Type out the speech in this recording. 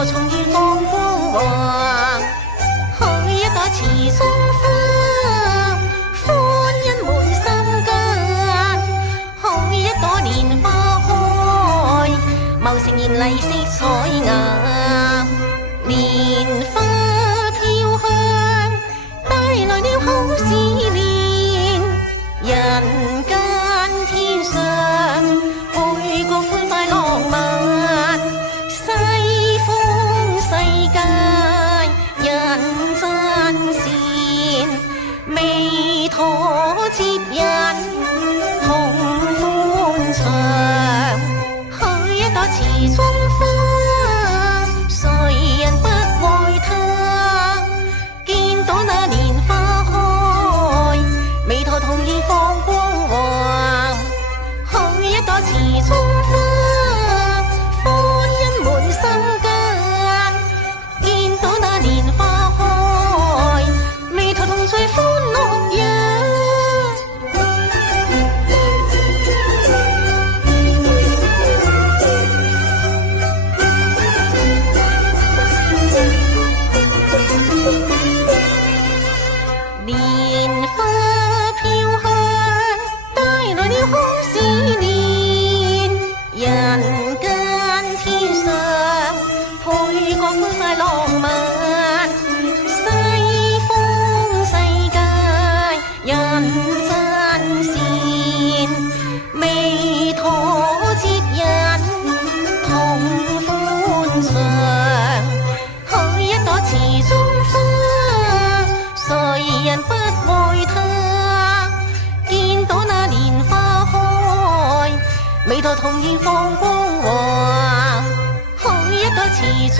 頭重現放光華。許一朵慈松花，歡欣滿心間。許一朵蓮花開，茂盛艷麗色彩雅。蓮花飄香，帶來了好事年。人間天上，倍覺歡快浪漫。西方世界，人真善，未妥接引，同歡暢。許一朵慈松花，誰人不愛它？見到那蓮花開，眉頭同意放光華。許一朵慈松花，歡欣滿心間。見到那蓮花開，眉頭同聚歡樂呀。蓮花飄香，帶來了好事年。人間天上，倍覺歡快浪漫。西方世界，人真善，未妥接引，同歡暢。許一朵慈松花，誰人不愛它？見到那蓮花開，眉頭同現放光華。許一朵慈松